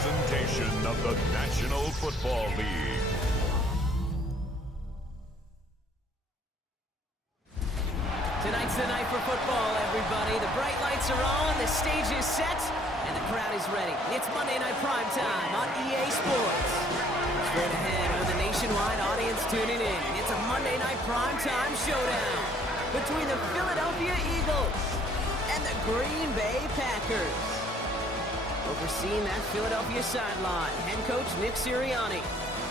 presentation of the National Football League. Tonight's the night for football, everybody. The bright lights are on, the stage is set, and the crowd is ready. It's Monday Night Primetime on EA Sports. Straight ahead with a nationwide audience tuning in. It's a Monday Night Primetime showdown between the Philadelphia Eagles and the Green Bay Packers. Overseeing that Philadelphia sideline, head coach Nick Sirianni.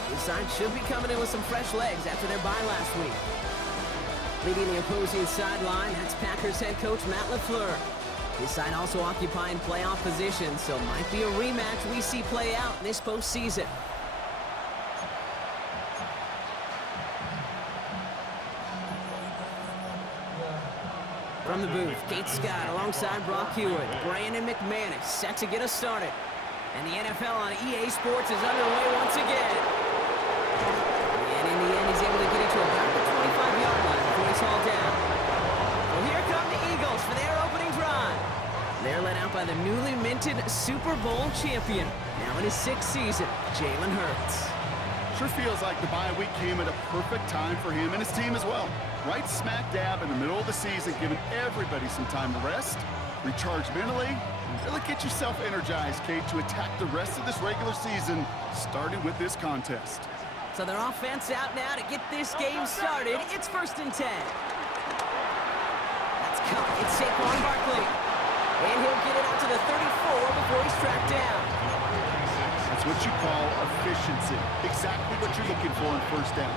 His side should be coming in with some fresh legs after their bye last week. Leading the opposing sideline, that's Packers head coach Matt LaFleur. His side also occupying playoff position, so might be a rematch we see play out this postseason. From the booth, Kate Scott alongside Brock Hewitt. Brandon McManus set to get us started. And the NFL on EA Sports is underway once again. And in the end, he's able to get it to about the 25-yard line before he's hauled down. Well, here come the Eagles for their opening drive. They're led out by the newly minted Super Bowl champion, now in his 6th season, Jalen Hurts. Sure feels like the bye week came at a perfect time for him and his team as well. Right smack dab in the middle of the season, giving everybody some time to rest, recharge mentally, and really get yourself energized, Kate, to attack the rest of this regular season, starting with this contest. So their offense out now to get this game started. It's 1st and 10. That's caught. It's Saquon Barkley. And he'll get it out to the 34 before he's tracked down. That's what you call efficiency. Exactly what you're looking for in 1st down.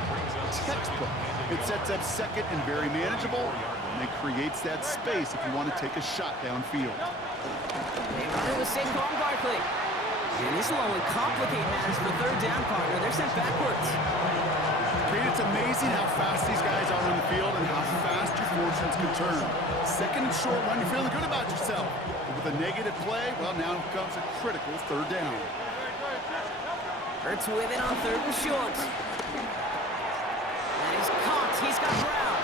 Textbook. It sets up 2nd and very manageable, and it creates that space if you want to take a shot downfield. They run it with Saquon Barkley. And this will only complicate matters for the 3rd down partner. They're sent backwards. Kate, it's amazing how fast these guys are on the field and how fast your fortunes can turn. 2nd and short one, you're feeling good about yourself. But with a negative play, well, now comes a critical 3rd down. Hurts with it on 3rd and short. And he's caught. He's got Brown.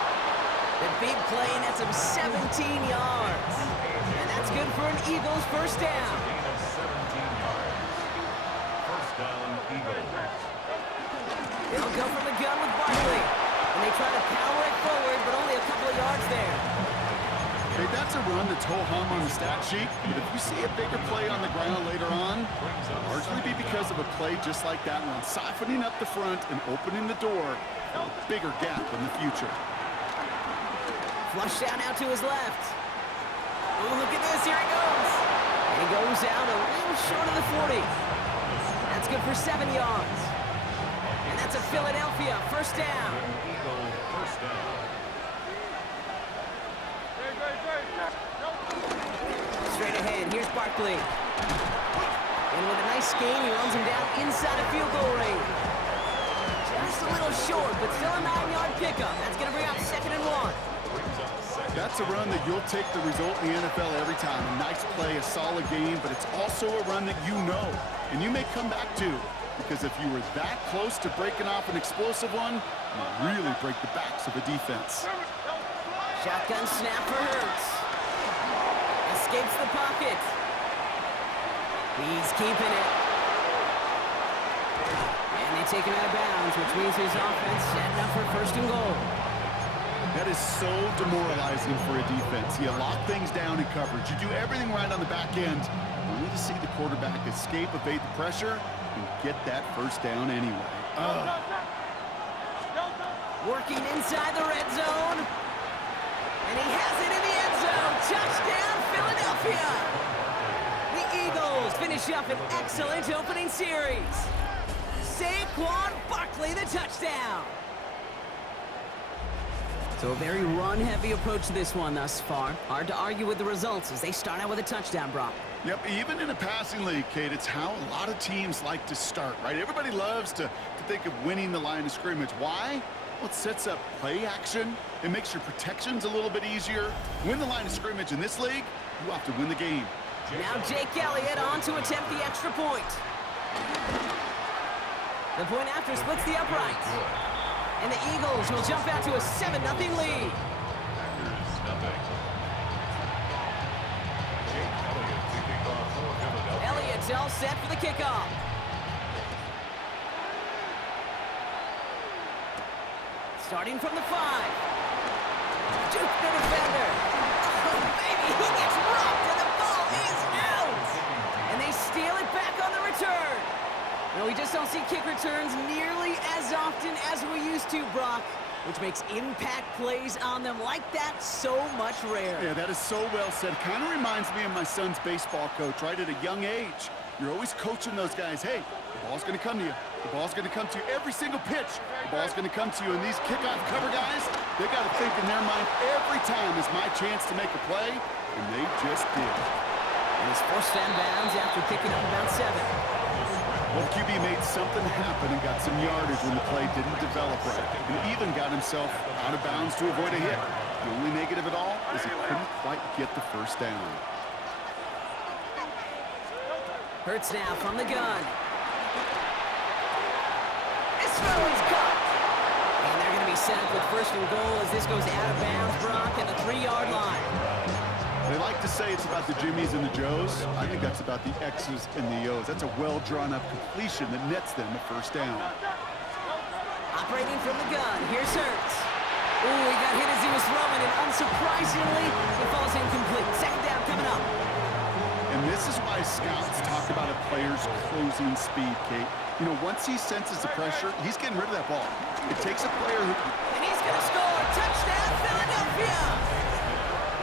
The big play, and that's him 17 yards. And that's good for an Eagles 1st down. 17 yards. 1st down, Eagles. They'll go from the gun with Barkley. And they try to power it forward, but only a couple of yards there. Hey, that's a run that's ho-hum on the stat sheet, but if you see a bigger play on the ground later on, it'll largely be because of a play just like that one, softening up the front and opening the door for a bigger gap in the future. Flush down out to his left. Oh, look at this. Here he goes. And he goes out a little short of the 40. That's good for 7 yards. And that's a Philadelphia 1st down. Eagles 1st down. Straight ahead, here's Barkley. And with a nice gain, he runs him down inside of field goal range. Just a little short, but still a 9-yard pickup. That's going to bring up 2nd and 1. That's a run that you'll take the result in the NFL every time. A nice play, a solid game, but it's also a run that you know, and you may come back to, because if you were that close to breaking off an explosive one, you'll really break the backs of a defense. Shotgun snap for Hurts. Escapes the pocket. He's keeping it. And they take him out of bounds, which means his offense setting up for 1st and goal. That is so demoralizing for a defense. You lock things down in coverage. You do everything right on the back end, only to see the quarterback escape, evade the pressure, and get that 1st down anyway. Working inside the red zone. And he has it in the end zone. Touchdown, Philadelphia. The Eagles finish up an excellent opening series. Saquon Barkley, the touchdown. So a very run-heavy approach to this one thus far. Hard to argue with the results as they start out with a touchdown, Brock. Yep, even in a passing league, Kate, it's how a lot of teams like to start, right? Everybody loves to think of winning the line of scrimmage. Why? Well, it sets up play action. It makes your protections a little bit easier. Win the line of scrimmage in this league, you have to win the game. Now Jake Elliott on to attempt the extra point. The point after splits the upright. And the Eagles will jump out to a 7-0 lead. Elliott is all set for the kickoff. Starting from the 5. Juke the defender. Oh, baby, he gets rocked and the ball is out. And they steal it back on the return. No, we just don't see kick returns nearly as often as we used to, Brock, which makes impact plays on them like that so much rarer. Yeah, that is so well said. Kind of reminds me of my son's baseball coach, right? At a young age, you're always coaching those guys. Hey, the ball's going to come to you. The ball's going to come to you every single pitch. The ball's going to come to you. And these kickoff cover guys, they got to think in their mind every time is my chance to make a play, and they just did. And it's forced down bounds after picking up about 7. Well, QB made something happen and got some yardage when the play didn't develop right, and even got himself out of bounds to avoid a hit. The only negative at all is he couldn't quite get the first down. Hurts now from the gun. This throw is caught. And they're going to be set up with first and goal as this goes out of bounds, Brock, at the 3-yard line. They like to say it's about the Jimmies and the Joes. I think that's about the X's and the O's. That's a well-drawn-up completion that nets them a first down. Operating from the gun, here's Hurts. Ooh, he got hit as he was throwing, and unsurprisingly, it falls incomplete. Second down coming up. And this is why scouts talk about a player's closing speed, Kate. You know, once he senses the pressure, he's getting rid of that ball. It takes a player who... And he's going to score. Touchdown, Philadelphia!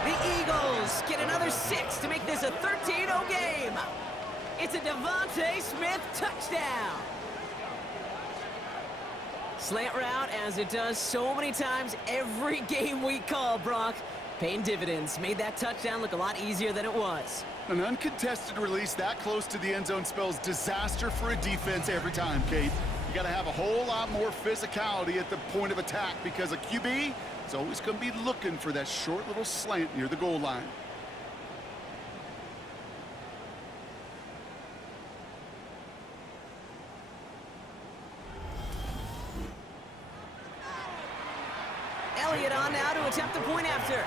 The Eagles get another 6 to make this a 13-0 game. It's a Devontae Smith touchdown. Slant route, as it does so many times every game we call, Brock. Paying dividends. Made that touchdown look a lot easier than it was. An uncontested release that close to the end zone spells disaster for a defense every time, Kate. You got to have a whole lot more physicality at the point of attack because a QB is always going to be looking for that short little slant near the goal line. Elliott on now to attempt the point after.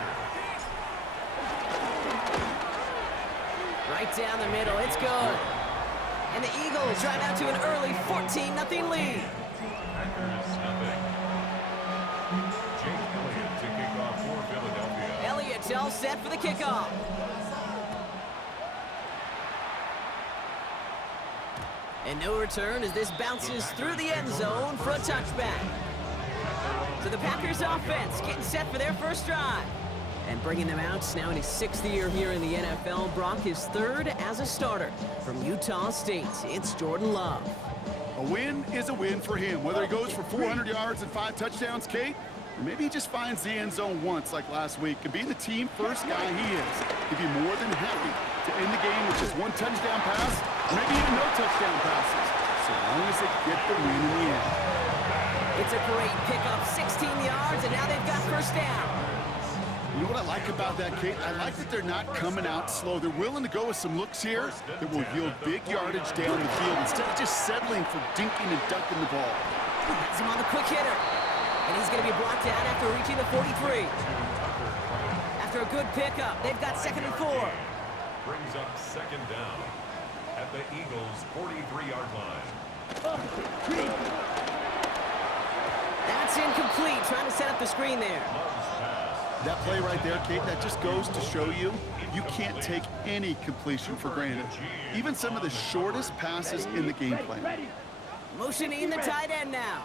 Right down the middle, it's good. And the Eagles drive out to an early 14-0 lead. Elliott's all set for the kickoff. And no return as this bounces through the end zone for a touchback. So the Packers offense getting set for their first drive. And bringing them out now in his 6th year here in the NFL, Brock is 3rd as a starter from Utah State. It's Jordan Love. A win is a win for him, whether he goes for 400 yards and 5 touchdowns, Kate, or maybe he just finds the end zone once like last week. And being the team first guy he is, he'd be more than happy to end the game with just 1 touchdown pass, or maybe even no touchdown passes, so long as they get the win in the end. It's a great pickup, 16 yards, and now they've got first down. You know what I like about that, Kate? I like that they're not coming out slow. They're willing to go with some looks here that will yield big yardage down the field instead of just settling for dinking and dunking the ball. Has him on the quick hitter. And he's going to be blocked out after reaching the 43. After a good pickup, they've got 2nd and 4. Brings up 2nd down at the Eagles' 43-yard line. That's incomplete. Trying to set up the screen there. That play right there, Kate, that just goes to show you, you can't take any completion for granted. Even some of the shortest passes in the game plan. Motioning the tight end now.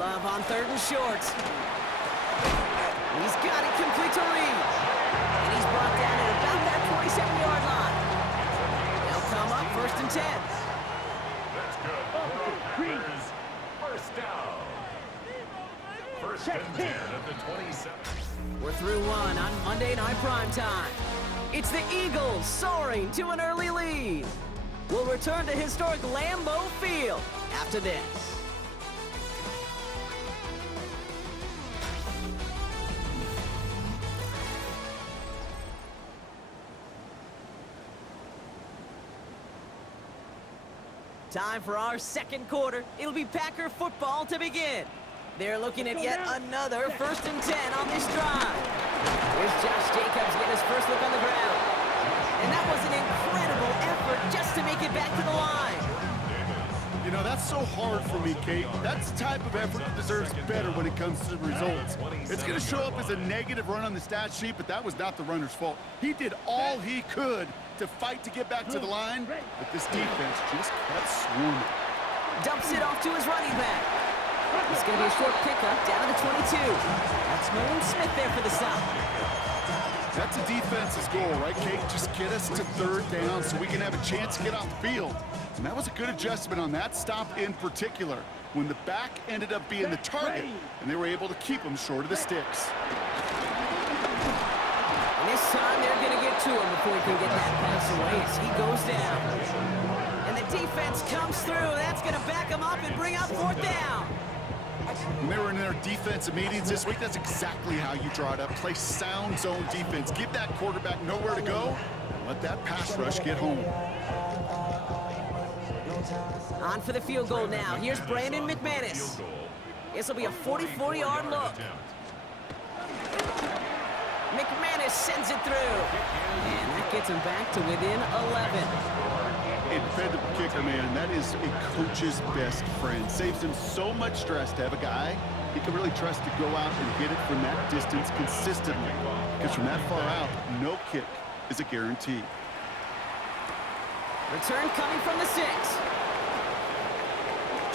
Love on 3rd and short. He's got it complete to Reed. And he's brought down at about that 27-yard line. They'll come up 1st and 10. That's good. Packers, first down. 1st and 10 at the 27. We're through one on Monday Night Primetime. It's the Eagles soaring to an early lead. We'll return to historic Lambeau Field after this. Time for our 2nd quarter. It'll be Packer football to begin. They're looking at yet another 1st and 10 on this drive. Here's Josh Jacobs getting his first look on the ground. And that was an incredible effort just to make it back to the line. You know, that's so hard for me, Kate. That's the type of effort that deserves better when it comes to the results. It's going to show up as a negative run on the stat sheet, but that was not the runner's fault. He did all he could to fight to get back to the line, but this defense just kept swarming. Dumps it off to his running back. It's going to be a short pickup down to the 22. That's Nolan Smith there for the stop. That's a defense's goal, right, Kate? Just get us to third down so we can have a chance to get off the field. And that was a good adjustment on that stop in particular, when the back ended up being the target, and they were able to keep him short of the sticks. And this time they're going to get to him before he can get that pass away as he goes down. And the defense comes through. That's going to back him up and bring up fourth down. When they were in their defensive meetings this week, that's exactly how you draw it up. Play sound zone defense. Give that quarterback nowhere to go, and let that pass rush get home. On for the field goal now. Here's Brandon McManus. This will be a 44-yard look. McManus sends it through. And that gets him back to within 11. A dependable kicker, man, that is a coach's best friend. Saves him so much stress to have a guy he can really trust to go out and hit it from that distance consistently. Because from that far out, no kick is a guarantee. Return coming from the 6.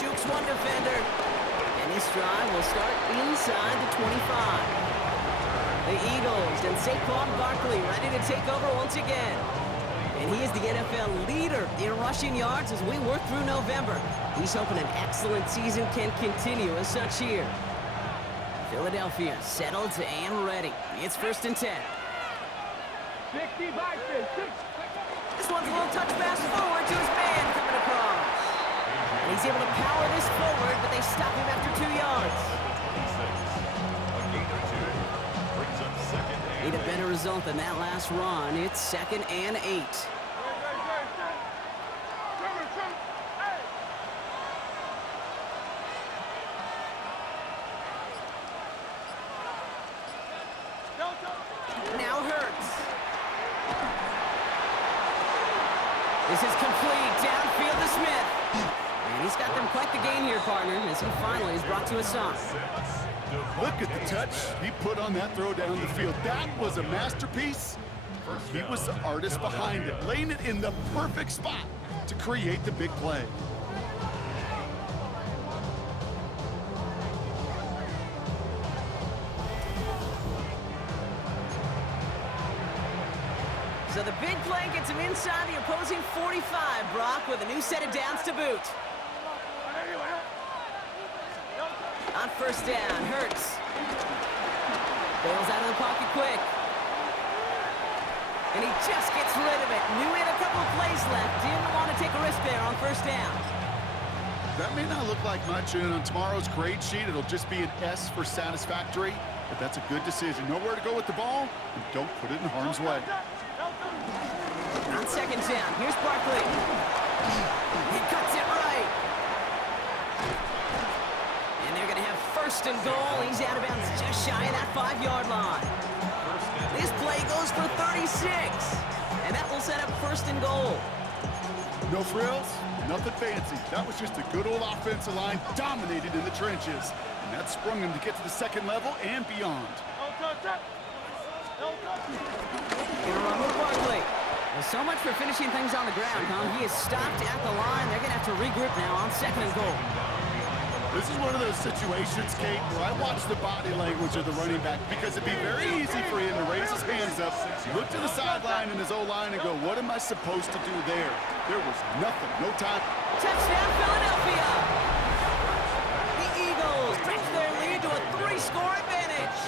Jukes one defender. And this drive will start inside the 25. The Eagles and Saquon Barkley ready to take over once again. And he is the NFL leader in rushing yards as we work through November. He's hoping an excellent season can continue as such here. Philadelphia settled and ready. It's 1st and 10. 65, 6. This one's a little touch pass forward to his man coming across. And he's able to power this forward, but they stop him after 2 yards. Need a better result than that last run. It's 2nd and 8. Now Hurts. This is complete. Downfield to Smith. And he's got them quite the gain here, partner, as he finally is brought to a stop. Look at the touch he put on that throw down the field. That was a masterpiece. He was the artist behind it, laying it in the perfect spot to create the big play. So the big play gets him inside the opposing 45, Brock, with a new set of downs to boot. On 1st down, Hurts. Bails out of the pocket quick. And he just gets rid of it. Knew he had a couple of plays left. Didn't want to take a risk there on 1st down. That may not look like much, and on tomorrow's grade sheet, it'll just be an S for satisfactory, but that's a good decision. Know where to go with the ball, and don't put it in harm's way. On 2nd down, here's Barkley. He cuts it right. And they're going to have 1st and goal. He's out of bounds just shy of that 5-yard line. This play goes for 36. And that will set up 1st and goal. No frills, nothing fancy. That was just a good old offensive line dominated in the trenches. And that sprung him to get to the 2nd level and beyond. Gonna run with Barkley. Well, so much for finishing things on the ground, huh? He is stopped at the line. They're going to have to regroup now on 2nd and goal. This is one of those situations, Kate, where I watch the body language of the running back because it'd be very easy for him to raise his hands up, look to the sideline in his O-line and go, what am I supposed to do there? There was nothing, no time. Touchdown, Philadelphia! The Eagles stretch their lead to a 3-score advantage.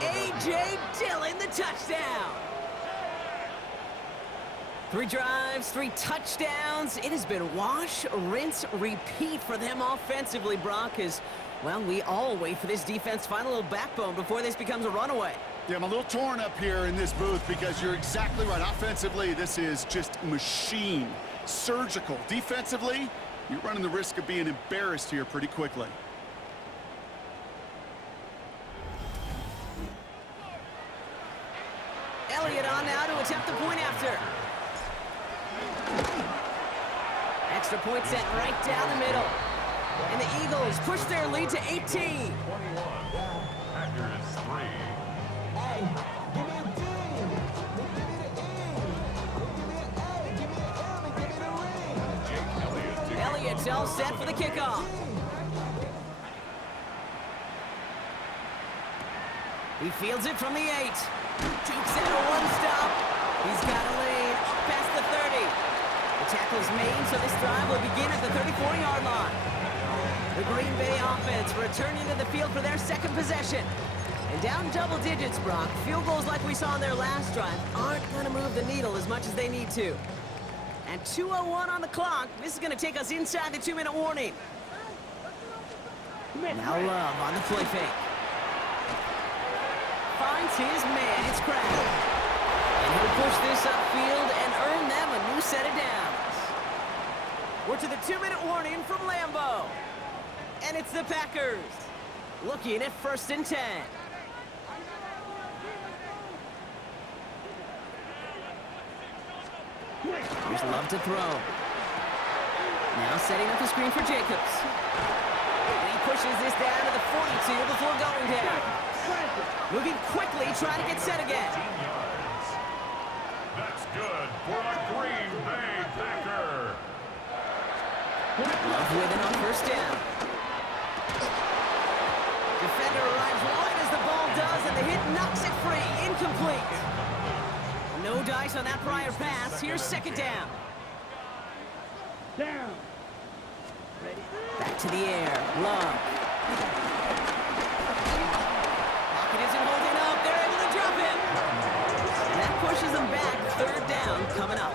A.J. Dillon, the touchdown. 3 drives, 3 touchdowns. It has been wash, rinse, repeat for them offensively, Brock, as, well, we all wait for this defense to find a little backbone before this becomes a runaway. Yeah, I'm a little torn up here in this booth because you're exactly right. Offensively, this is just machine, surgical. Defensively, you're running the risk of being embarrassed here pretty quickly. Elliott on now to attempt the point after. Extra point set right down the middle. And the Eagles push their lead to 18. 21. Packers 3. Elliott's all set for the kickoff. He fields it from the 8. Takes out a one-stop. He's got a lane up past the 30. The tackle's made, so this drive will begin at the 34-yard line. The Green Bay offense returning to the field for their second possession. And down double digits, Brock. Field goals like we saw in their last drive aren't going to move the needle as much as they need to. And 2:01 on the clock. This is going to take us inside the 2-minute warning. Now Love on the play fake. Finds his man. It's Crowder. And he'll push this upfield and earn them a new set of downs. We're to the 2-minute warning from Lambeau. And it's the Packers looking at 1st and 10. Here's Love to throw. Now setting up the screen for Jacobs. And he pushes this down to the 42 before going down. Moving quickly, trying to get set again. That's good for a Green Bay Packer. Love with it on 1st down. Defender arrives wide as the ball does, and the hit knocks it free. Incomplete. No dice on that prior pass. Here's 2nd down. Back to the air. Love. Pocket isn't holding up. They're able to drop him. And that pushes them back. 3rd down coming up.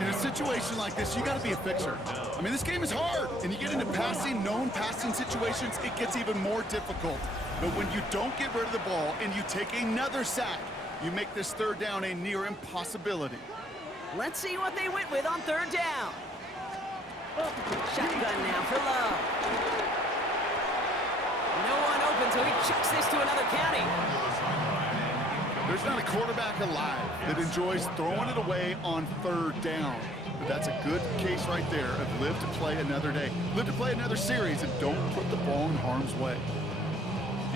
In a situation like this, you got to be a fixer. I mean, this game is hard, and you get into known passing situations, it gets even more difficult. But when you don't get rid of the ball and you take another sack, you make this 3rd down a near impossibility. Let's see what they went with on 3rd down. Shotgun now for Love. No one open, so he chucks this to another county. There's not a quarterback alive that enjoys throwing it away on 3rd down. But that's a good case right there of live to play another day. Live to play another series and don't put the ball in harm's way.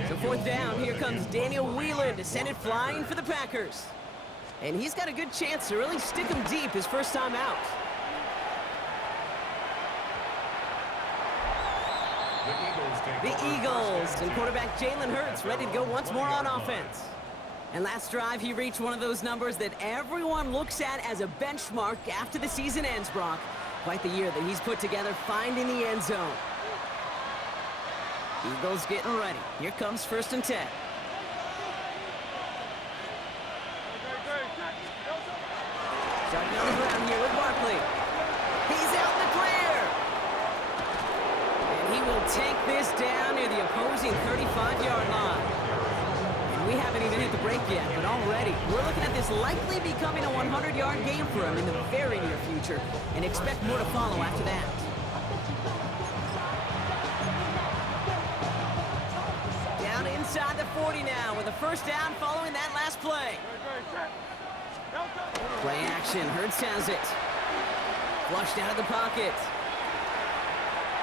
So 4th down, here comes Daniel Wheeler to send it flying for the Packers. And he's got a good chance to really stick him deep his first time out. The Eagles and quarterback Jalen Hurts ready to go once more on offense. And last drive, he reached one of those numbers that everyone looks at as a benchmark after the season ends, Brock. Quite the year that he's put together finding the end zone. Eagles getting ready. Here comes 1st and 10. Starting on the ground here with Barkley. He's out in the clear. And he will take this down near the opposing 35-yard line. And we haven't even hit the break yet, but already we're looking at this likely becoming a 100-yard game for him in the very near future, and expect more to follow after that. Inside the 40 now with a 1st down following that last play. Play action. Hurts has it. Flushed out of the pocket.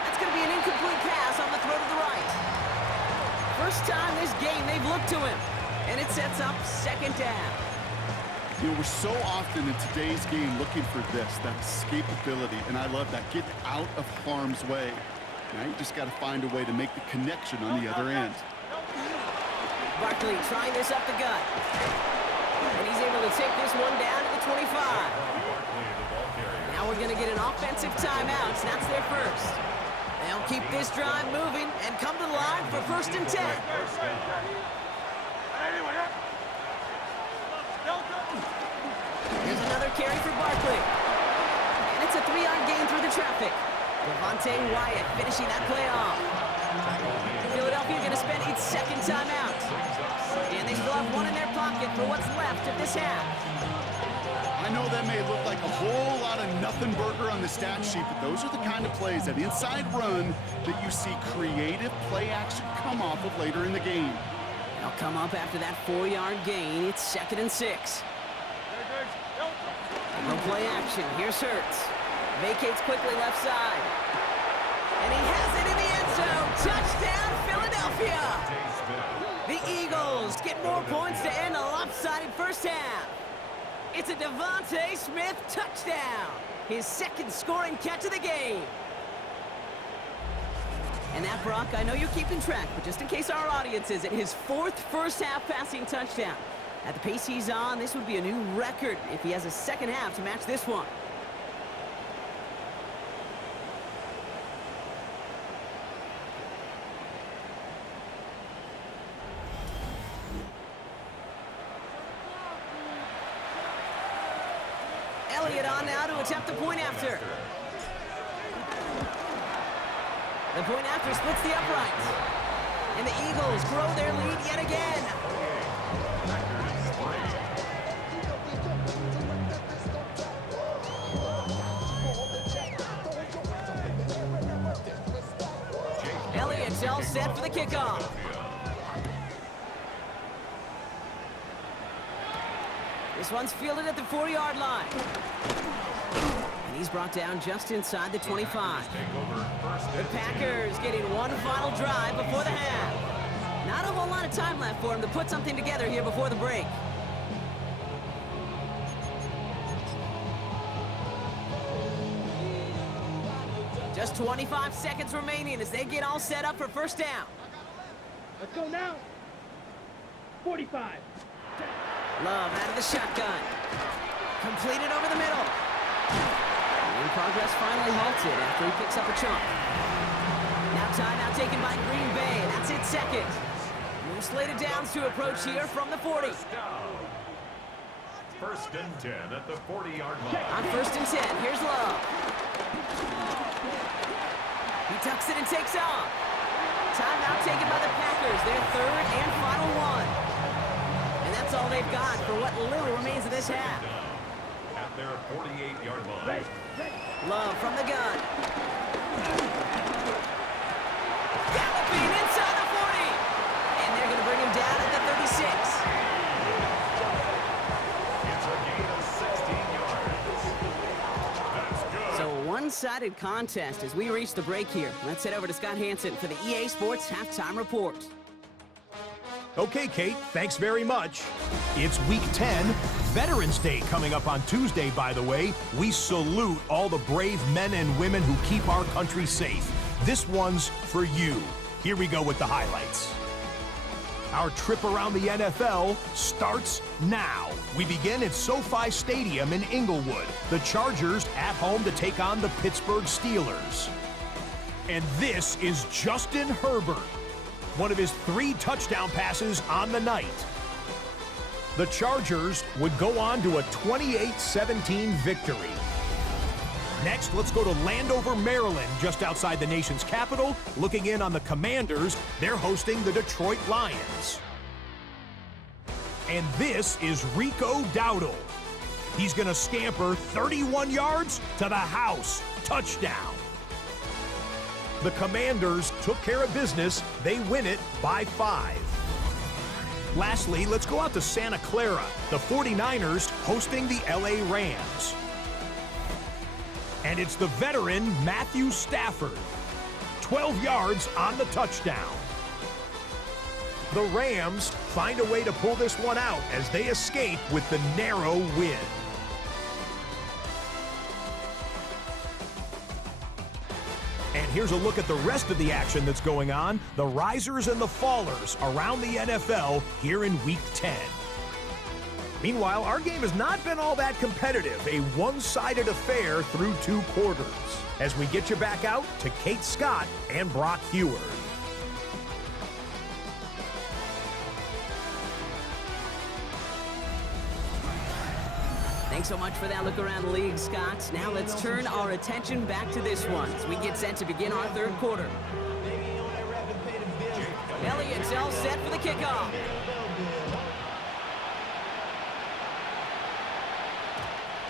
That's going to be an incomplete pass on the throw to the right. First time this game they've looked to him. And it sets up 2nd down. You know, we're so often in today's game looking for this, that escapability. And I love that. Get out of harm's way. Now you just got to find a way to make the connection on the other end. Barkley trying this up the gut. And he's able to take this one down to the 25. Now we're going to get an offensive timeout. That's their first. They'll keep this drive moving and come to the line for 1st and 10. Here's another carry for Barkley. And it's a 3-yard gain through the traffic. Devontae Wyatt finishing that play off. Philadelphia going to spend its 2nd timeout. And they still have one in their pocket for what's left of this half. I know that may look like a whole lot of nothing burger on the stat sheet, but those are the kind of plays, that inside run, that you see creative play action come off of later in the game. They'll come up after that 4-yard gain. It's 2nd and 6. No play action. Here's Hurts. Vacates quickly left side. And he has it in the end zone. Touchdown, Philadelphia. The Eagles get more points to end a lopsided first half. It's a Devontae Smith touchdown. His 2nd scoring catch of the game. And that, Brock, I know you're keeping track, but just in case our audience isn't, his 4th first-half passing touchdown. At the pace he's on, this would be a new record if he has a second half to match this one. Elliott on now to attempt the point after. The point after splits the uprights. And the Eagles grow their lead yet again. Elliott's all set for the kickoff. This one's fielded at the 4-yard line. And he's brought down just inside the 25. The Packers getting one final drive before the half. Not a whole lot of time left for him to put something together here before the break. Just 25 seconds remaining as they get all set up for first down. Let's go now. 45. Love out of the shotgun. Completed over the middle. And progress finally halted after he picks up a chunk. Now timeout taken by Green Bay. That's it, 2nd. New slated downs to approach here from the 40. First and 10 at the 40-yard line. On 1st and 10, here's Love. He tucks it and takes off. Timeout taken by the Packers, their 3rd and final one. And that's all they've got for what little remains of this half. At their 48-yard line. Love from the gun. Galloping inside the 40. And they're going to bring him down at the 36. It's a gain of 16 yards. That's good. So a one-sided contest as we reach the break here. Let's head over to Scott Hansen for the EA Sports Halftime Report. Okay, Kate, thanks very much. It's Week 10, Veterans Day coming up on Tuesday, by the way. We salute all the brave men and women who keep our country safe. This one's for you. Here we go with the highlights. Our trip around the NFL starts now. We begin at SoFi Stadium in Inglewood. The Chargers at home to take on the Pittsburgh Steelers. And this is Justin Herbert. One of his 3 touchdown passes on the night. The Chargers would go on to a 28-17 victory. Next, let's go to Landover, Maryland, just outside the nation's capital. Looking in on the Commanders, they're hosting the Detroit Lions. And this is Rico Dowdle. He's going to scamper 31 yards to the house. Touchdown. The Commanders took care of business. They win it by 5. Lastly, let's go out to Santa Clara. The 49ers hosting the LA Rams. And it's the veteran Matthew Stafford. 12 yards on the touchdown. The Rams find a way to pull this one out as they escape with the narrow win. And here's a look at the rest of the action that's going on. The risers and the fallers around the NFL here in Week 10. Meanwhile, our game has not been all that competitive. A one-sided affair through 2 quarters. As we get you back out to Kate Scott and Brock Heward. Thanks so much for that look around the league, Scott. Now let's turn our attention back to this one as we get set to begin our 3rd quarter. Elliott's all set for the kickoff.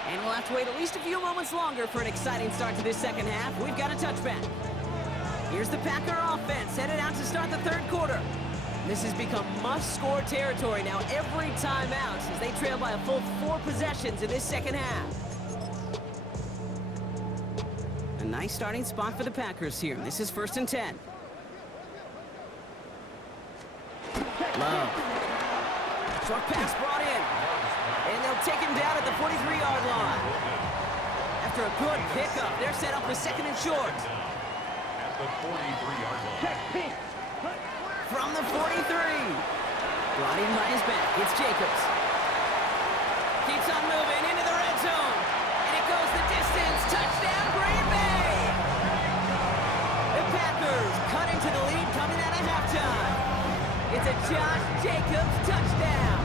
And we'll have to wait at least a few moments longer for an exciting start to this second half. We've got a touchback. Here's the Packer offense headed out to start the 3rd quarter. This has become must-score territory now every time out as they trail by a full 4 possessions in this second half. A nice starting spot for the Packers here. This is 1st and 10. Love. Short pass brought in. And they'll take him down at the 43-yard line. After a good pickup, they're set up with 2nd and short. At the 43-yard line. From the 43. Brought in by his back. It's Jacobs. Keeps on moving into the red zone. And it goes the distance. Touchdown, Green Bay! The Packers cut into the lead coming out of halftime. It's a Josh Jacobs touchdown.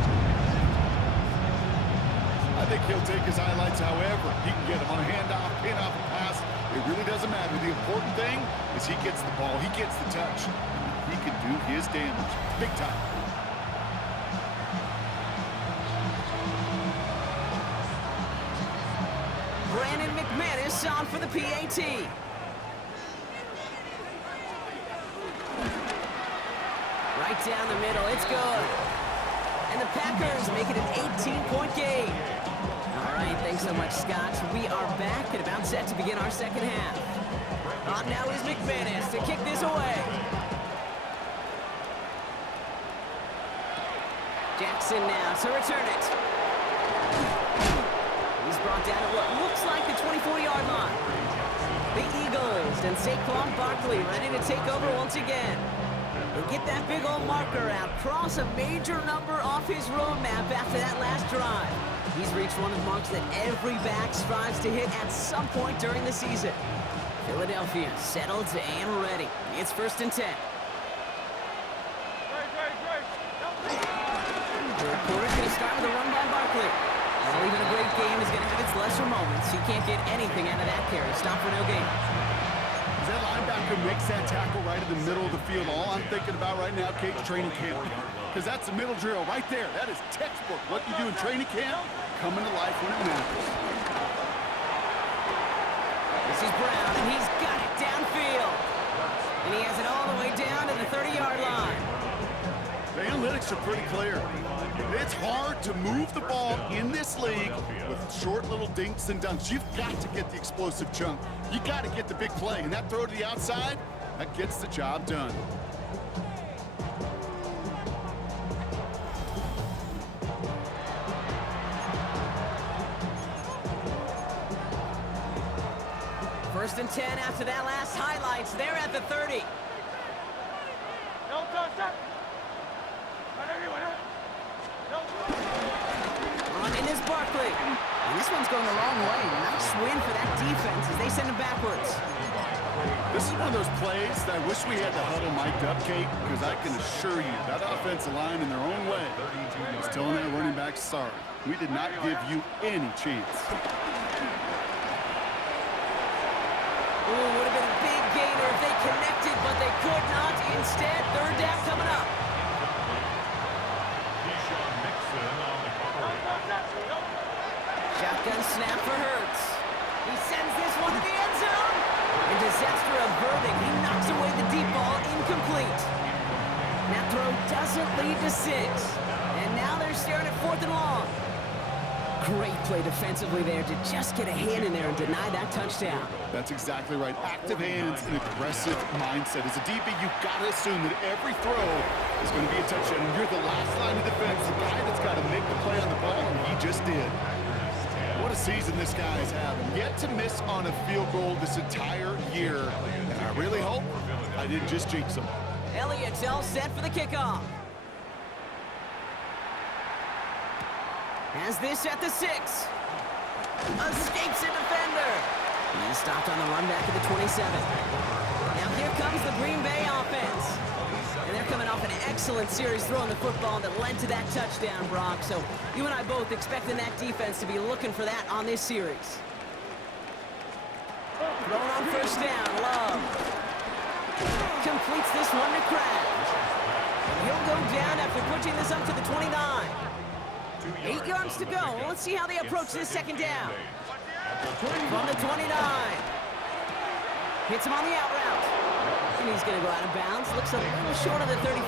I think he'll take his highlights however he can get them on a handoff, pin-off, a pass. It really doesn't matter. The important thing is he gets the ball. He gets the touch. He can do his damage. Big time. Brandon McManus on for the PAT. Right down the middle. It's good. And the Packers make it an 18-point game. All right, thanks so much, Scott. We are back and about set to begin our second half. On now is McManus to kick this away. Jackson now to return it. He's brought down at what looks like the 24-yard line. The Eagles and Saquon Barkley ready to take over once again. And get that big old marker out. Cross a major number off his roadmap after that last drive. He's reached one of the marks that every back strives to hit at some point during the season. Philadelphia settled and ready. It's 1st and 10. The quarter's going to start with a run by Barkley. Well, even a great game is going to have its lesser moments. He can't get anything out of that carry. Stop for no gain. That linebacker makes that tackle right in the middle of the field. All I'm thinking about right now, Kate, training camp. Because that's the middle drill right there. That is textbook. What you do in training camp, coming to life when it matters. This is Brown, and he's got it downfield. And he has it all the way down to the 30-yard line. The analytics are pretty clear. It's hard to move the ball in this league with short little dinks and dunks. You've got to get the explosive chunk. You got to get the big play. And that throw to the outside, that gets the job done. First and 10 after that last highlights. They're at the 30. On in is Barkley. And this one's going the wrong way. Nice win for that defense as they send him backwards. This is one of those plays that I wish we had the huddle mic'd up, Kate, because I can assure you that offensive line in their own way is telling that running back, sorry, we did not give you any chance. Ooh, would have been a big gainer if they connected, but they could not. Instead, 3rd down coming up. Shotgun snap for Hurts. He sends this one to the end zone. And disaster averted. He knocks away the deep ball, incomplete. That throw doesn't lead to 6. And now they're staring at 4th and long. Great play defensively there to just get a hand in there and deny that touchdown. That's exactly right. Active hands and aggressive mindset. As a DB, you've got to assume that every throw is going to be a touchdown. And you're the last line of defense, the guy that's got to make the play on the ball, and he just did. What a season this guy is having. Yet to miss on a field goal this entire year. And I really hope I didn't just jinx him. Elliott's all set for the kickoff. Has this at the 6. Escapes a defender. He's stopped on the run back at the 27. Now here comes the Green Bay offense. And they're coming off an excellent series throwing the football that led to that touchdown, Brock. So you and I both expecting that defense to be looking for that on this series. Throwing on 1st down, Love. Completes this one to Kraft. And he'll go down after pushing this up to the 29. 8 yards to go. Let's see how they approach this 2nd down. From the 29. Hits him on the out route. And he's going to go out of bounds. Looks a little short of the 35.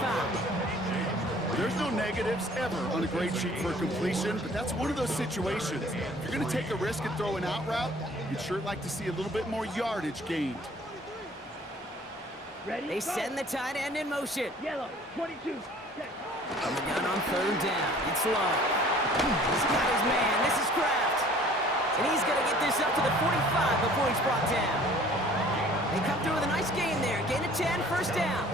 There's no negatives ever on a grade sheet for a completion, but that's one of those situations. If you're going to take a risk and throw an out route, you'd sure like to see a little bit more yardage gained. Ready? They Go. send the tight end in motion. Yellow, 22. Check. On the gun on third down. It's low. He's got his man. This is Kraft. And he's going to get this up to the 45 before he's brought down. They come through with a nice gain there. Gain of 10, first down.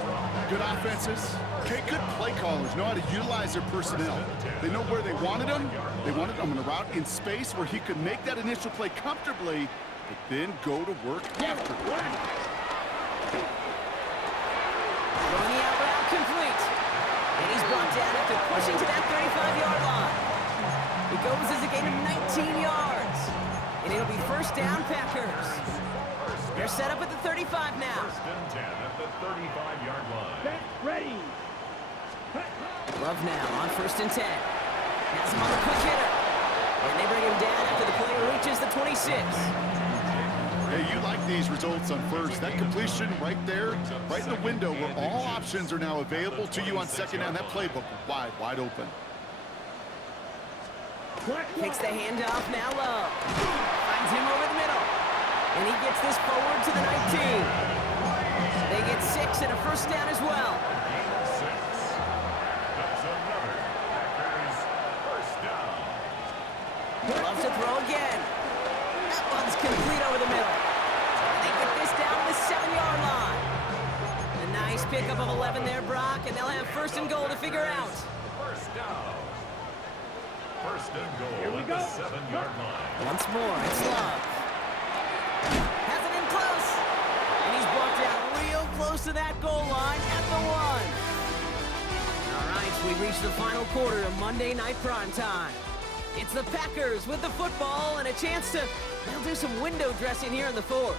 Good offenses. Okay, good play callers know how to utilize their personnel. They know where they wanted them. They wanted them in a route in space where he could make that initial play comfortably, but then go to work after. Throwing the out route complete. And he's brought down after pushing to that 35-yard line. It goes as a gain of 19 yards. And it'll be first down, Packers. They're set up at the 35 now. First and 10 at the 35-yard line. Set, ready. Love now on first and 10. Has him on the quick hitter. And they bring him down after the player reaches the 26. Hey, you like these results on first. That completion right there, right in the window where all options are now available to you on second down. That playbook wide open. Takes the handoff now low. Finds him over the middle. And he gets this forward to the 19. They get 6 and a first down as well. Gain of 6. That's another Packers first down. Loves to throw again. That one's complete over the middle. And they get this down to the 7-yard line. A nice pickup of 11 there, Brock, and they'll have first and goal to figure out. First down. First and goal at go. the 7-yard line. Once more, it's Love. Has it in close. And he's brought down real close to that goal line at the 1. All right, we reached the final quarter of Monday Night Primetime. It's the Packers with the football and a chance to, they'll do some window dressing here in the 4th.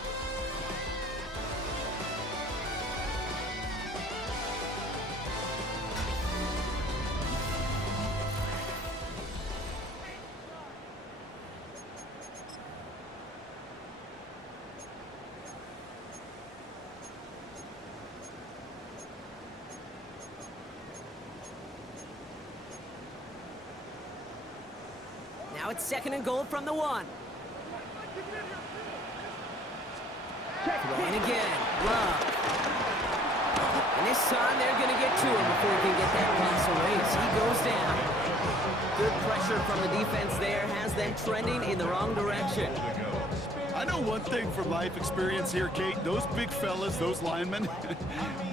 Now it's second and goal from the 1. Throwing again. Love. And this time they're going to get to him before he can get that pass away as he goes down. Good pressure from the defense there has them trending in the wrong direction. I know one thing from life experience here, Kate. Those big fellas, those linemen,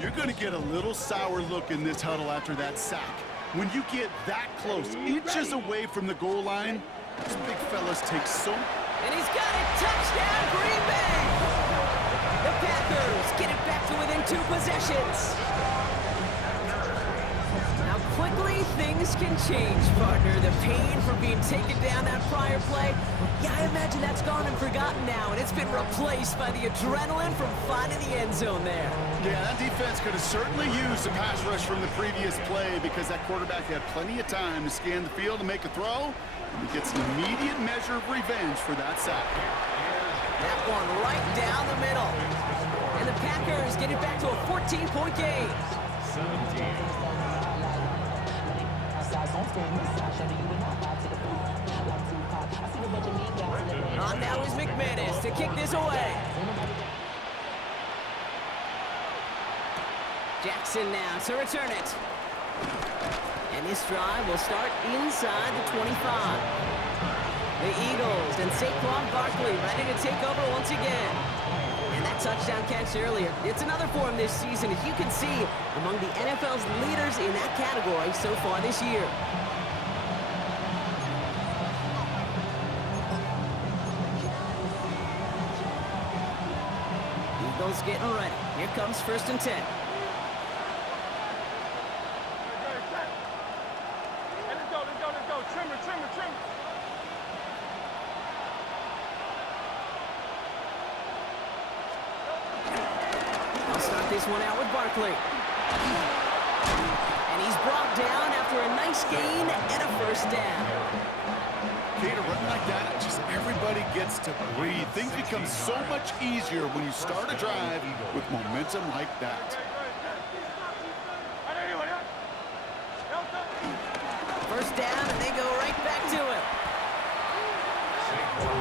you're going to get a little sour look in this huddle after that sack. When you get that close, inches away from the goal line, those big fellas take so... And he's got it. Touchdown, Green Bay! The Packers get it back to within 2 possessions. Now quickly things can change, partner. The pain from being taken down that prior play, yeah, I imagine that's gone and forgotten now, and it's been replaced by the adrenaline from finding the end zone there. Yeah, that defense could have certainly used a pass rush from the previous play because that quarterback had plenty of time to scan the field and make a throw, and he gets an immediate measure of revenge for that sack. That one right down the middle. And the Packers get it back to a 14-point game. 17. On now is McManus to kick this away. Jackson now to return it. And this drive will start inside the 25. The Eagles and Saquon Barkley ready to take over once again. And that touchdown catch earlier, it's another for him this season, as you can see, among the NFL's leaders in that category so far this year. Eagles getting ready. Here comes first and 10. Let's go. Trimmer. I'll start this one out with Barkley. And he's brought down after a nice gain and a first down. Kate, a run like that, just everybody gets to breathe. Things become so much easier when you start a drive with momentum like that. first down, and they go right back to him.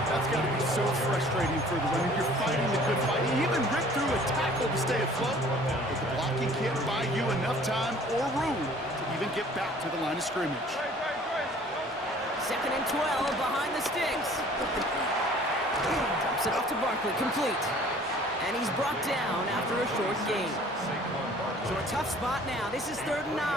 That's got to be so frustrating for the runner. You're fighting the good fight. You even rip through a tackle to stay afloat, but the blocking can't buy you enough time or room to even get back to the line of scrimmage. Second and 12 behind the sticks. Dumps it off to Barkley, complete. And he's brought down after a short gain. So a tough spot now. This is 3rd and 9.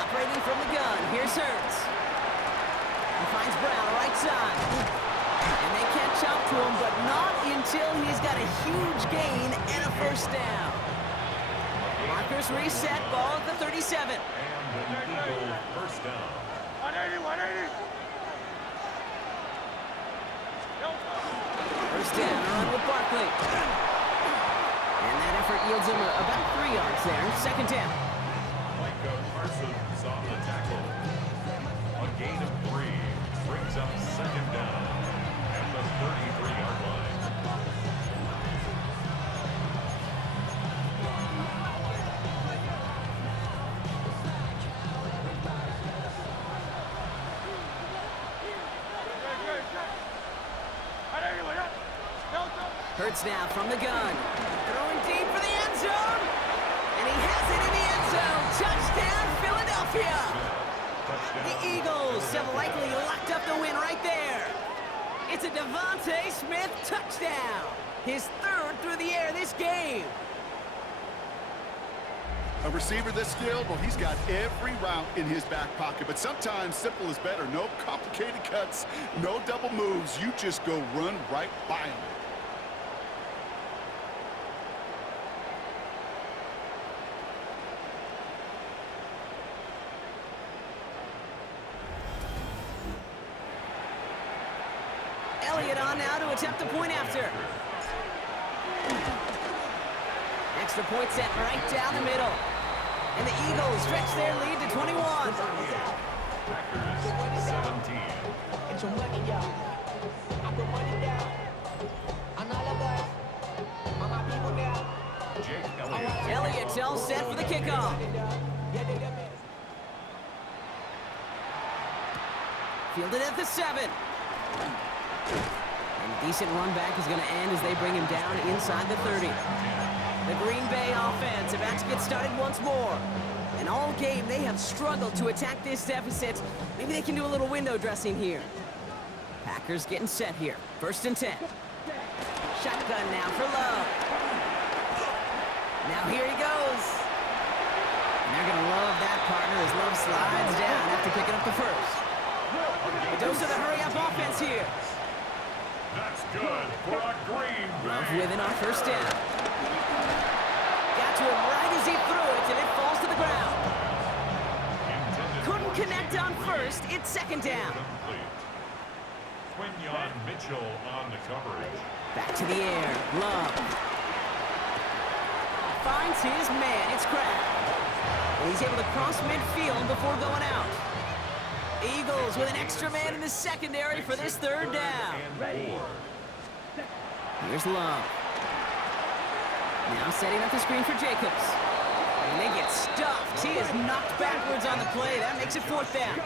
Operating from the gun. Here's Hurts. He finds Brown right side. And they catch up to him, but not until he's got a huge gain and a first down. Markers reset, ball at the 37. First down. 180, 180. First down, run with Barkley. And that effort yields him about 3 yards there. Second down. Micah Parsons on the tackle. A gain of 3 brings up second down at the 33-yard line. Hurts now from the gun. Throwing deep for the end zone. And he has it in the end zone. Touchdown, Philadelphia. The Eagles have likely locked up the win right there. It's a Devontae Smith touchdown. His 3rd through the air this game. A receiver this skilled, well, he's got every route in his back pocket, but sometimes simple is better. No complicated cuts, no double moves. You just go run right by him. Elliott on now to attempt the point after. Extra point set right down the middle. And the Eagles stretch their lead to 21. Packers 17. Get your money, y'all. I put money down. On all of us. On my people now. Jake Elliott. Elliott all set for the kickoff. Fielded at the 7. And a decent run back is going to end as they bring him down inside the 30. The Green Bay offense about to get started once more. And all game, they have struggled to attack this deficit. Maybe they can do a little window dressing here. Packers getting set here. 1st and 10. Shotgun now for Love. Now here he goes. And they're going to love that partner as Love slides down after picking up the first. A dose of the hurry-up offense here. That's good for a Green Bay. Love within our first down. Got to him right as he threw it, and it falls to the ground. Couldn't connect on first. It's second down. Quinyon Mitchell on the coverage. Back to the air. Love. Finds his man. It's Crab. And he's able to cross midfield before going out. Eagles with an extra man in the secondary for this 3rd down. Here's Love. Now setting up the screen for Jacobs. And they get stuffed. He is knocked backwards on the play. That makes it 4th down. A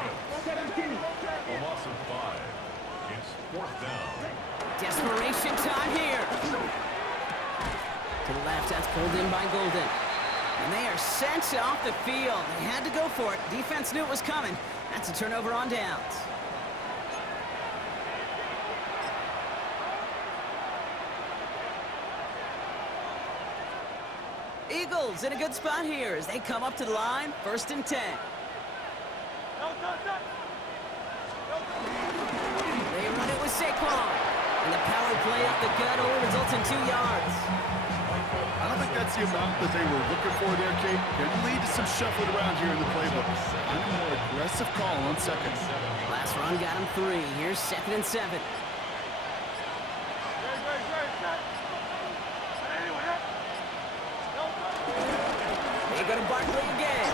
loss of 5. It's 4th down. Desperation time here. To the left, that's pulled in by Golden. And they are sent off the field. They had to go for it. Defense knew it was coming. That's a turnover on downs. Eagles in a good spot here as they come up to the line. 1st and 10. They run it with Saquon. And the power play up the gut only results in 2 yards. I don't think that's the amount that they were looking for there, Kate. Can lead to some shuffling around here in the playbook. I'm a more aggressive call on 2nd. Last run got him 3. Here's 2nd and 7. They go to Barkley again.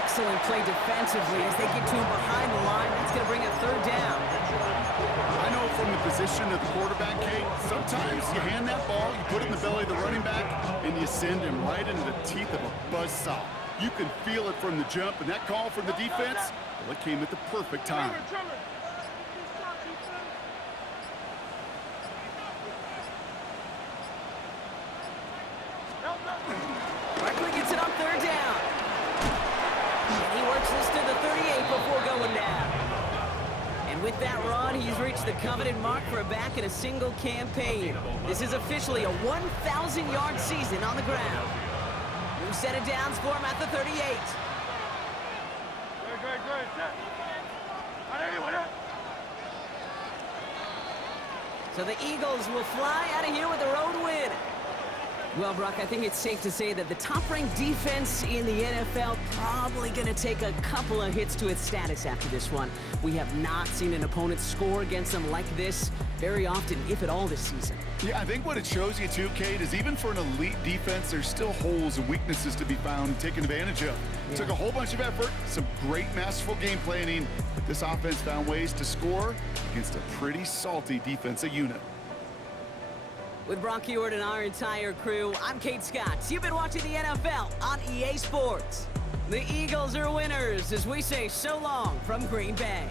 Excellent play defensively as they get to him behind the line. That's going to bring up 3rd down. I know from the position of the quarterback, Kate, sometimes you hand that ball, you put it in the belly of the running back, and you send him right into the teeth of a buzzsaw. You can feel it from the jump, and that call from the defense, well, it came at the perfect time. Barkley gets it on third down. And he works this to the 38 before going down. And with that run, he's reached the coveted mark for a back in a single campaign. This is officially a 1,000-yard season on the ground. New set of downs for him at the 38. So the Eagles will fly out of here with a road win. Well, Brock, I think it's safe to say that the top-ranked defense in the NFL probably going to take a couple of hits to its status after this one. We have not seen an opponent score against them like this very often, if at all, this season. Yeah, I think what it shows you too, Kate, is even for an elite defense, there's still holes and weaknesses to be found and taken advantage of. Yeah. Took a whole bunch of effort, some great masterful game planning, but this offense found ways to score against a pretty salty defensive unit. With Brock Ewart and our entire crew, I'm Kate Scott. You've been watching the NFL on EA Sports. The Eagles are winners as we say so long from Green Bay.